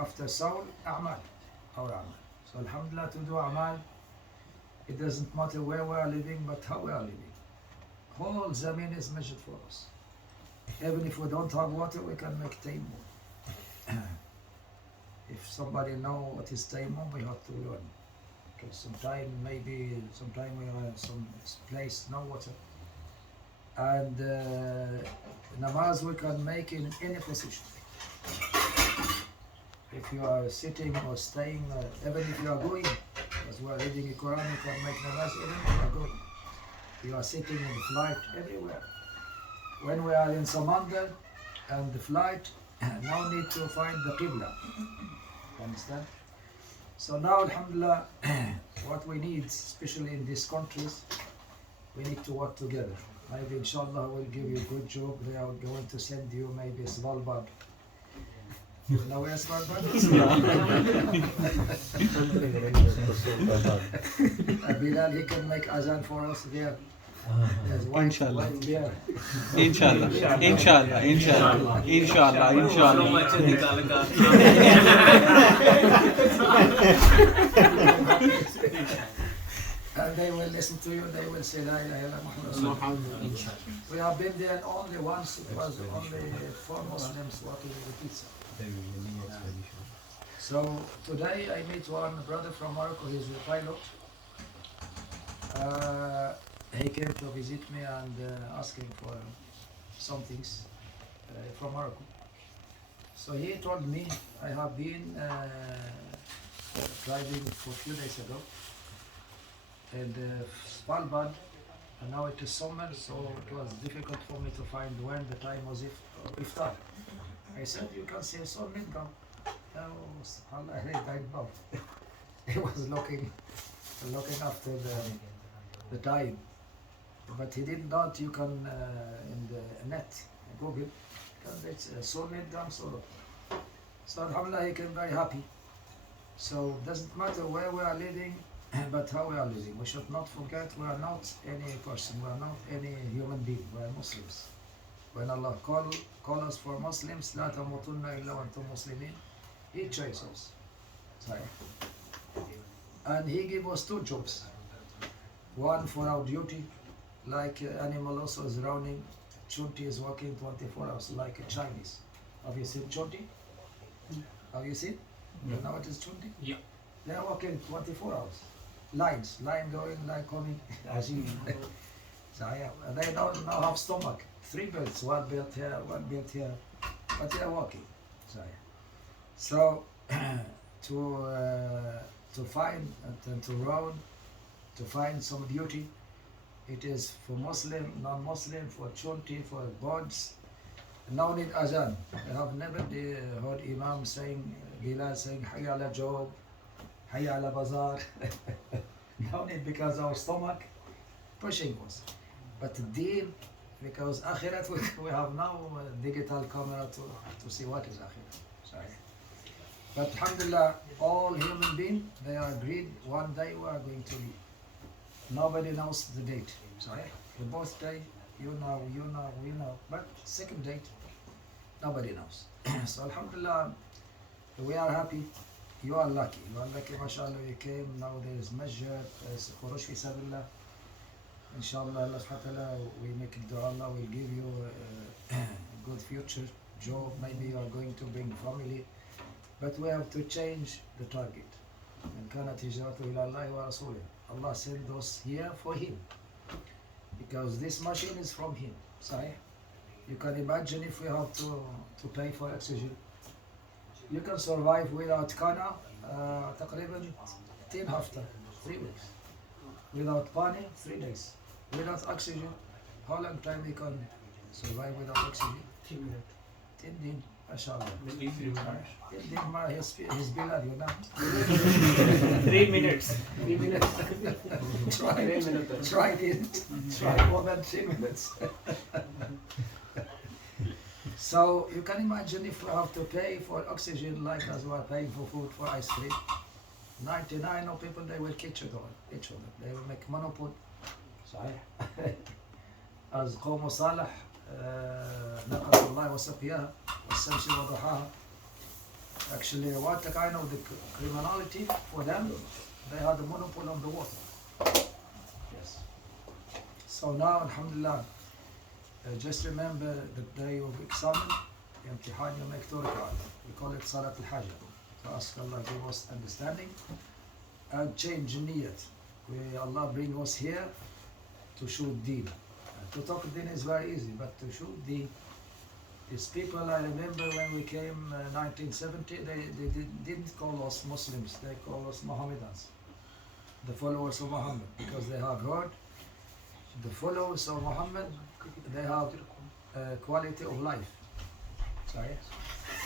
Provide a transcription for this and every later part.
after Saul, A'mal, our A'mal. So Alhamdulillah, to do A'mal, it doesn't matter where we are living, but how we are living. Whole Zamin is measured for us. Even if we don't have water, we can make tayammum. If somebody know what is tayammum, we have to learn. Because sometime we are in some place, no water. And namaz we can make in any position. If you are sitting or staying, even if you are going, as we are reading the Quran, you can make namaz even if you are going. You are sitting in the flight, everywhere. When we are in Samandar and the flight, no need to find the Qibla. You understand? So now, Alhamdulillah, what we need, especially in these countries, we need to work together. Maybe inshallah we'll give you a good job. They are going to send you maybe Svalbard. You know where Svalbard is? Bilal, he can make azan for us there. There's white bear. Inshallah. Inshallah. Inshallah. Inshallah. Inshallah. And they will listen to you, they will say, La ilaha illa Muhammad. We have been there only once, it was only 4 Muslims working with the pizza. So today I meet one brother from Morocco, he's a pilot. He came to visit me and asking for some things from Morocco. So he told me, I have been driving for a few days ago, and Svalbard, and now it is summer, so it was difficult for me to find when the time was Iftar. I said, you can see Sol Midgam. Oh, subhanAllah, he died now. He was looking after the time. But he didn't know you can, in the net, Google, it's Sol Midgam, so alhamdulillah, he came very happy. So it doesn't matter where we are living, but how we are living. We should not forget we are not any person, we are not any human being, we are Muslims. When Allah call us for Muslims, لا تموتن إلا وأنتم مسلمين, He chose us. Sorry. And He gave us 2 jobs. One for our duty, like animal also is running. Chunti is working 24 hours like a Chinese. Have you seen Chunti? Have you seen? You know what is Chunti? Yeah. They are working 24 hours. Line going, line coming. As you. So yeah, they don't have stomach. 3 belts, 1 belt here, 1 belt here, but they are working. So to find and to round, to find some duty, it is for Muslim, non-Muslim, for Chunti, for gods. No need azan. I have never heard Imam saying, Bilal saying, Hayya ala job, Hayya ala bazaar. No need, because our stomach pushing us. But the deen, because akhirat, we have now a digital camera to see what is akhirat. Sorry. But alhamdulillah, all human beings, they are agreed one day we are going to leave. Nobody knows the date. Sorry. The birthday, you know, we know. But second date, nobody knows. So alhamdulillah, we are happy. You are lucky. You are lucky, mashallah, you came. Now there is masjid, there's khuruj fi sabilillah. Inshallah, Allah subhanahu wa ta'ala, we make dua, Allah will give you a good future, job. Maybe you are going to bring family. But we have to change the target. And kanat hijratu ila Allah wa rasulih. Allah sent us here for Him. Because this machine is from Him. Sahih? You can imagine if we have to pay for oxygen. You can survive without kana, تقريبا 10 hafta, 3 weeks. Without pani, 3 days. Without oxygen, how long time you can survive without oxygen? 10 minutes. 10 din, mashallah. 10 din, his Bilal, you know. 3 minutes. 3 minutes. Try more than 3 minutes. So you can imagine if we have to pay for oxygen like as we are paying for food, for ice cream. 99 of people, they will kill each other. They will make monopoly. صحيح. As قوم صالح ناقة الله وسقياها والشمس وضحاها. Actually, what the kind of the criminality for them, they had the monopoly on the water. Yes. So now, alhamdulillah, just remember the day of exam, امتحان يوم يكتورك. We call it Salat al-Hajj. To ask Allah give us understanding and change niyat. Allah bring us here to shoot deen. To talk deen is very easy, but to shoot deen, these people, I remember when we came 1970, they didn't call us Muslims, they call us Mohammedans, the followers of Muhammad, because they have heard the followers of Muhammad, they have quality of life. Sorry?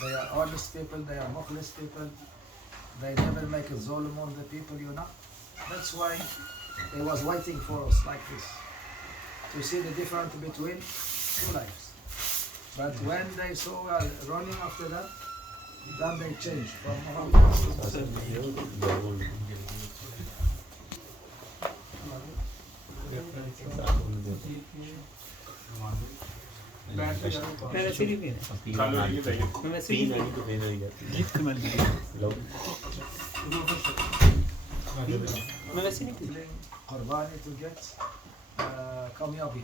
They are honest people, they are mukhlis people, they never make a zulm on the people, you know. That's why they was waiting for us like this, to see the difference between two lives. But when they saw running after that, then they changed from Muhammad to Muslim. Qurbani to get kamyabi,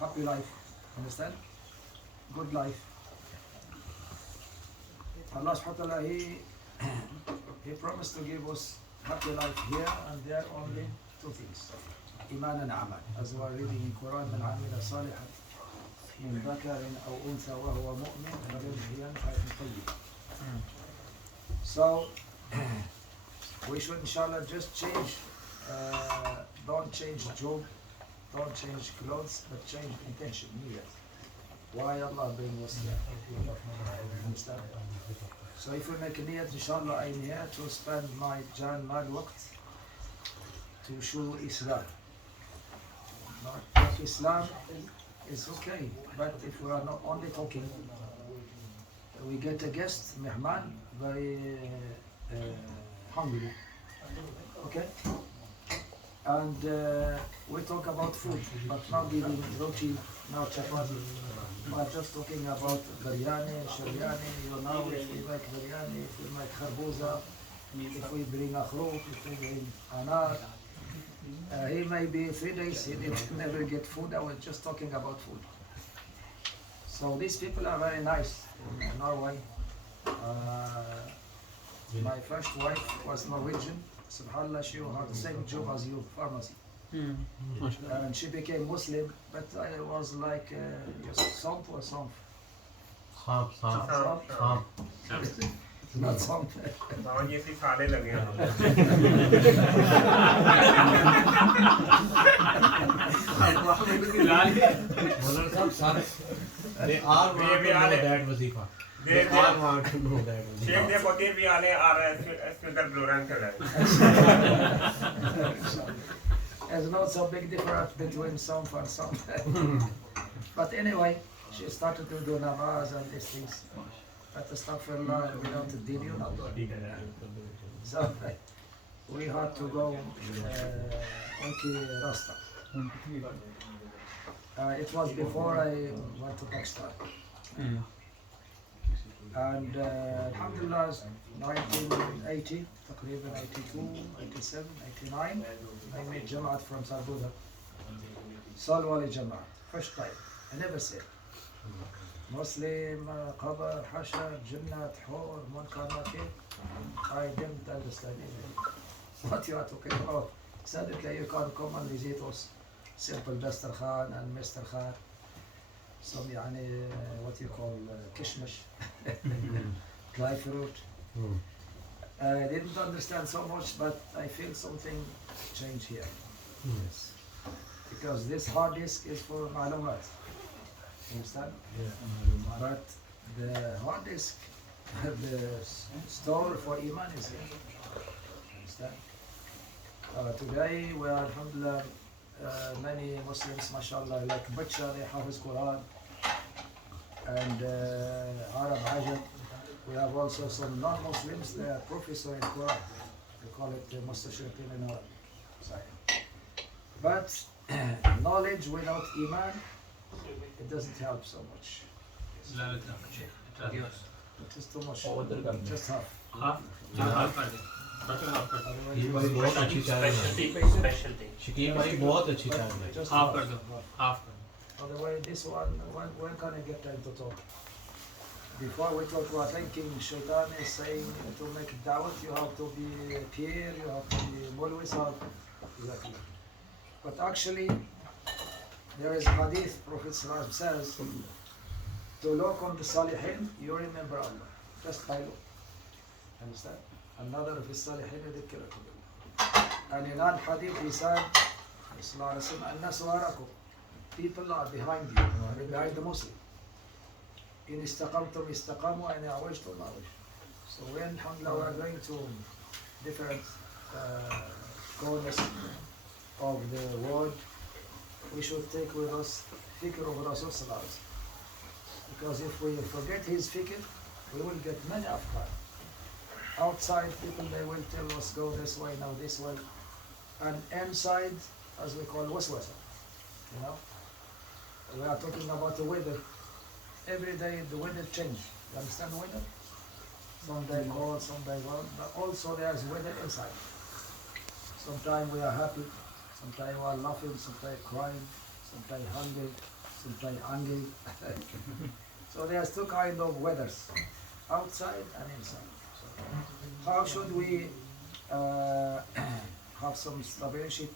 happy life, understand? Good life. Allah subhanahu wa ta'ala, He promised to give us happy life here and there, only two things. Iman and amal. As we are reading in Quran, من عمل صالحا من ذكر أو أنثى وهو مؤمن فلنحيينه طيبا. So we should inshallah just change, don't change job, don't change clothes, but change intention, niyat. Why Allah bring us here? Understand? So if we make a niyat, inshallah, I'm here to spend my jan, mal waqt to show Islam. Not Islam is okay, but if we are not only talking, we get a guest, mehman, very hungry. Okay? And we talk about food, but not giving roti, not chapati, but just talking about biryani, sharyani, you know, if we make biryani, if we make kharbuza, if we bring akhrut, if we bring anar. He may be 3 days, he did never get food, I was just talking about food. So these people are very nice in Norway. My first wife was Norwegian. SubhanAllah, she had the same job as you, pharmacy. And she became Muslim, but I was like, Samp or Samp? Samp. Not Samp. They all want to know that wazifa. They all want to know that wazifa. Sheikh de Bakir bhi aale are speaker program kar There's not so big difference between some and some. But anyway, she started to do namaz and these things. But astaghfirullah, without the deen, you know. So we had to go Unki Rasta. It was before I went to Pakistan. And alhamdulillah, 1980, تقريبا 82, 87, 89, I made Jamaat from Sarbuda. Salwali Jamaat, first time. I never said Muslim, Qabr, Hashar, Jannat, Hur, Munkar, Nakir. I didn't understand anything. What you are talking about? Said, okay, you can come and visit us. Simple Mr. Khan and Mr. Khan. Some يعني what you call kishmish, dry fruit. I didn't understand so much, but I feel something change here. Yes. Because this hard disk is for malumat. Understand? Yeah. But the hard disk, the store for iman is here. Understand? Today we are alhamdulillah. Many Muslims, mashallah, like Butcher, they have his Quran, and Arab Ajam. We have also some non-Muslims, they are professors in Quran. We call it Mustashriqin in Arab. But knowledge without Iman, it doesn't help so much. It is too much. उधर कर दे। Just half. Half half कर दे doctor half कर दे ये भाई बहुत अच्छी चाय special है। स्पेशल थिंग शकील भाई बहुत अच्छी चाय है। Just हाफ कर दो हाफ कर दो Otherwise, this one, when can I get time to talk? Before we talk, we are thinking Shaitan is saying to make da'wat, you have to be peer, you have to be always have. Exactly. But actually, there is a hadith, Prophet ﷺ says, to look on the Salihin, you remember Allah. Just by look. Understand? Another of his Salihin, يذكركم بالله. And in that hadith, he said, الناس وراءكم. People are behind you, behind the Muslim. In istaqamtum istaqamu, and awajtum awaj. So when, alhamdulillah, we are going to different corners of the world, we should take with us fikr of Rasul sallallahu alaihi wasallam. Because if we forget his fikr, we will get many afkar. Outside people, they will tell us go this way, now this way. And inside, as we call waswasa, you know. We are talking about the weather. Every day the weather change. You understand the weather? Some day cold, some day warm, but also there's weather inside. Sometimes we are happy, sometimes we are laughing, sometimes crying, sometimes hungry, sometimes angry. So there's two kinds of weathers, outside and inside. So how should we have some stability,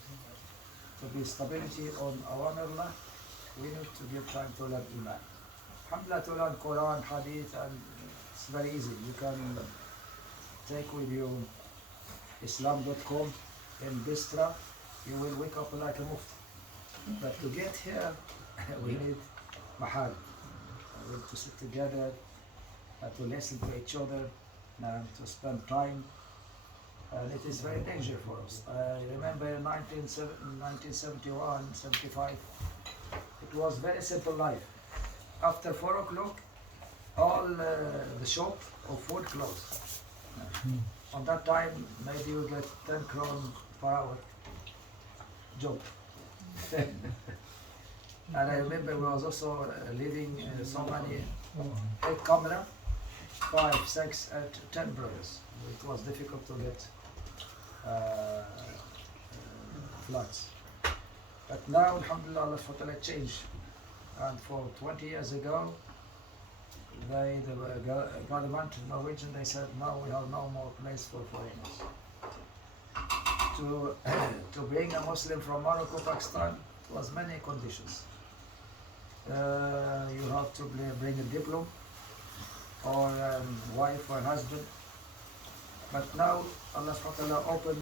to be stability on our Allah? We need to give time to learn Iman. Alhamdulillah, to learn Quran, Hadith, and it's very easy. You can take with you Islam.com in Bistra, you will wake up like a mufti. But to get here, we need mahal. We need to sit together, to listen to each other, and to spend time. And it is very dangerous for us. I remember in 1971, 75, it was very simple life. After 4 o'clock, all the shop of food closed. On that time, maybe you get 10 kron per hour job. And I remember we was also living so many, 8 camera, 5, 6, 8, 10 brothers. It was difficult to get flats. But now, alhamdulillah, Allah changed. And for 20 years ago, the government in Norwegian, they said, no, we have no more place for foreigners. To bring a Muslim from Morocco, Pakistan, it was many conditions. You have to bring a diploma, or wife or husband. But now, Allah opened